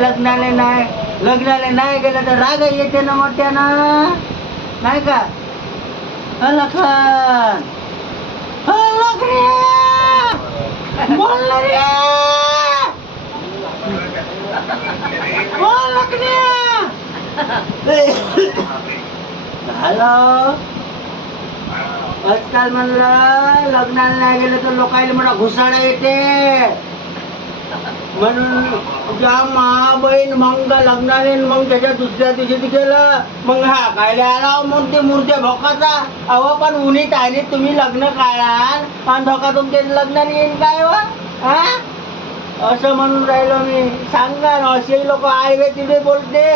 लग्नाला नाही गेलं तर राग येते ना मोठ्यानं, नाही का? लखन बोल ना रे, हॅलो. आजकाल म्हणलं लग्नाला नाही गेलं तर लोकांना म्हणा घुसाडा येते, म्हणून तुझ्या मा बहीण मग लग्नाने मग त्याच्या दुसऱ्या दिवशी ती गेलं मग हा कायला आला मग ते मूर्त्या भोकाचा. अहो पण उन्हीत आहे तुम्ही लग्न काढाल आणि धोका तुमच्या लग्नाने येईन काय वा, हा? असं म्हणून राहिलो मी. सांगा ना, असे लोक आडवे तिडे बोलते.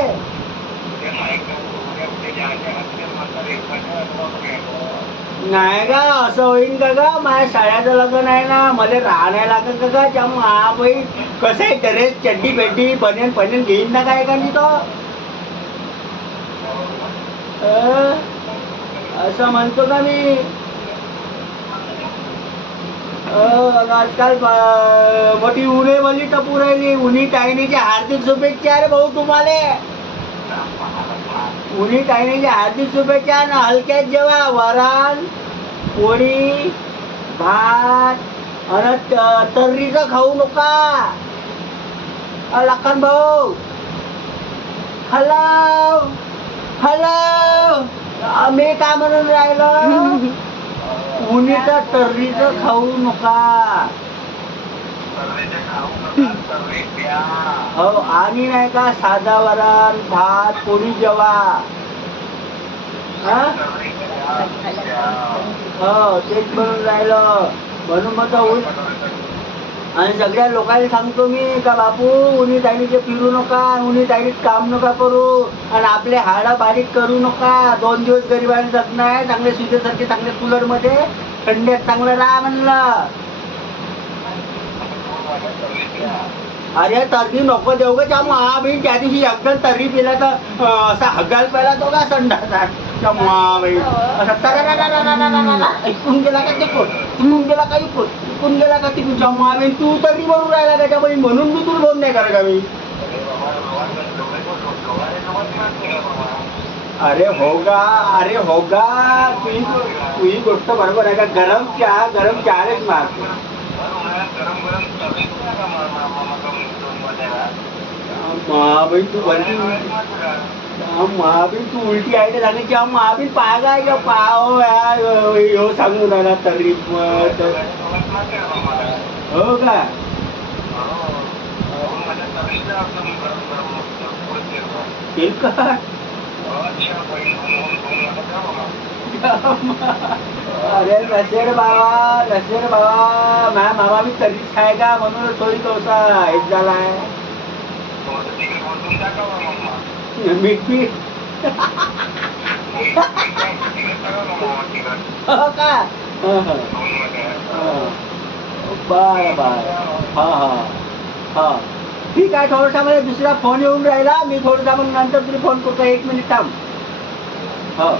नाही का असं होईन का ग? माझ्या शाळेचं लग्न आहे ना, मला राहण्याला लागत का ग? त्या महाबाई कसं आहे ड्रेस चड्डी बेड्डी बनेन बनेन घेईन ना काय का तो, असं म्हणतो का मी. आजकाल मोठी उन्हे भली टपू राहिली. उन्ही टायनीची हार्दिक शुभेच्छा रे भाऊ तुम्हाला. उन्ही टायनीची हार्दिक शुभेच्छा. ना हलक्यात जेवा, वरण पोळी भात आणि तर्रीचं खाऊ नका. लखन भाऊ हॅलो हॅलो, मी काय म्हणून राहिलो, उन्हीचं तर्रीचं खाऊ नका. हो, आणि नाही का साधा वरण भात पोळी जेवा. हो तेच म्हणून राहिलं. म्हणून मग आणि सगळ्या लोकांना सांगतो मी का बापू उन्ही ताईनीचे फिरू नका, उन्ही ताईनीत काम नका करू आणि आपले हाडं बारीक करू नका. 2 दिवस गरिबांनी जगणं आहे. चांगले सुजेसारखे चांगले कूलर मध्ये थंड्यात चांगलं राहा म्हणलं. अरे तर्री नको देऊ ग. त्या महाबीन त्या दिवशी एकदम तर्री पिला तर असा हगाल पहिला तो का संडासात. त्या महाबीन असा तरा ऐकून गेला का ते कोण, तिकून गेला का इकून, इकून गेला का तिकून. त्या महाबीन तू तर्री बनून राहिला त्याच्या बहीण म्हणून मी तुला बोल नाही करा का मी. अरे हो गा तुझी गोष्ट बरोबर आहे का. गरम चहाच माग. महाबीन तू भरली, महाबीन तू उलटी आहे ना सांगायची. महाबीन पागा पाव हो सांगून राहिला तरी. हो का. अरे नसेर बाबा माझ्या मामा मी तरीच खाय का म्हणून थोडी तोसा हेच झालाय. मीठ हो का. बर हा ठीक आहे. थोडासा मला दुसरा फोन येऊन राहिला, मी थोडासा मग नंतर तुला फोन करतो. 1 मिनिट थांब. हो.